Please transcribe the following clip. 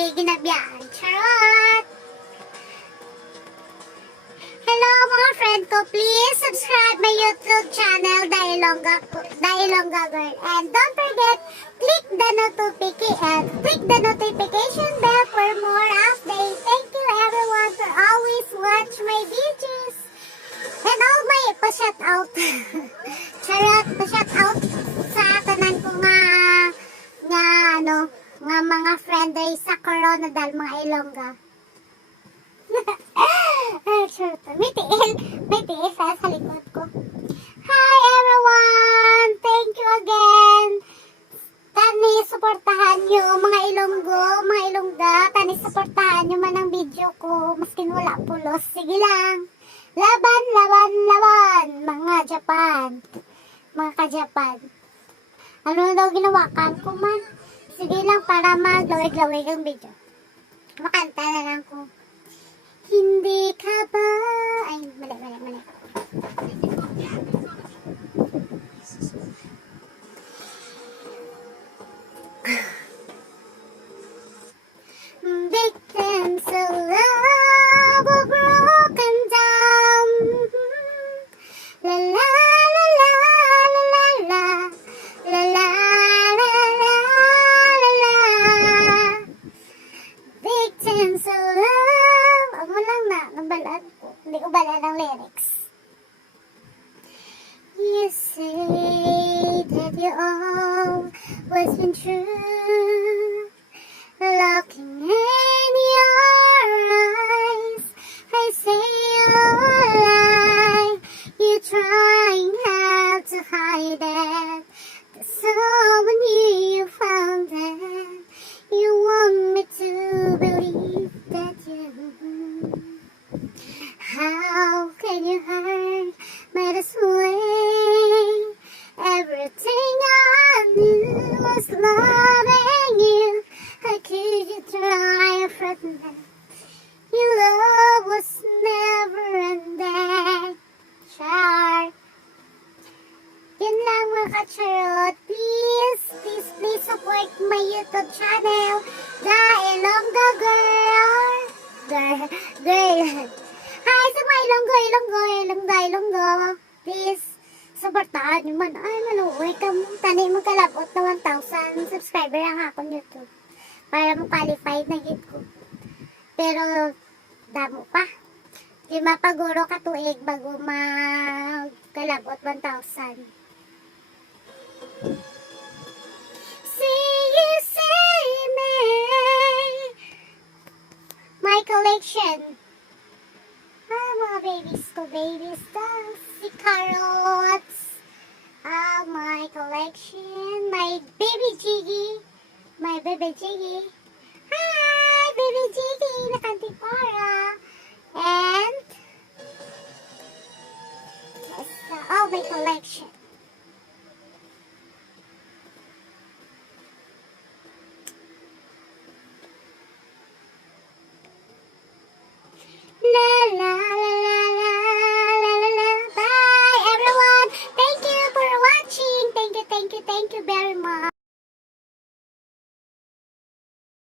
gabi ginabiyaan. Charot! Hello mga friend ko, please subscribe my YouTube channel, The Ilongga Girl. And don't forget, click the notification bell for more updates. Thank you everyone for always watch my videos. And all my pa-shout out. Charot, pa-shout out sa tanan ko nga mga friend ay sa corona dahil mga Ilongga. May tiil sa likod ko. Hi everyone! Thank you again! Tani, suportahan nyo mga Ilongga. Tani, suportahan nyo man ang video ko. Maskin wala pulos. Sige lang. Laban, mga Japan. Mga ka-Japan. Ano na daw ginawakan ko man? Sige lang para maglawig-lawig ang video. Makanta na lang ko. Hindi ka ba... Ay, mali. Victims of love were broken down. La la la la la la la la la la la la. Victims of love. Ako lang na, nabalaan ko. Hindi ko balaan ang lyrics. You say that you always been true. Looking in your eyes, I say you're lying. You're trying hard to hide it. The someone you found it. You want me to believe that you. How can you hurt me this way? Everything I knew was loving you. How could you try and pretend your love was never ending? Char. Yun lang mga ka-charot. Please support my YouTube channel, The Ilongga Girl. Hi sa mga Ilongga. Please, supportahan nyo man. Ay, maluwi ka mo. Tanay mo kalabot na 1,000 subscriber ang akong YouTube. Para mo-qualified na hit ko. Pero, damo pa. Di mapaguro ka tuig bago magkalabot 1,000. See me. My collection. Mga babies ko, si carrots. My collection. My baby Jiggy. Hi, baby Jiggy, nakantipara. And, yes, my collection.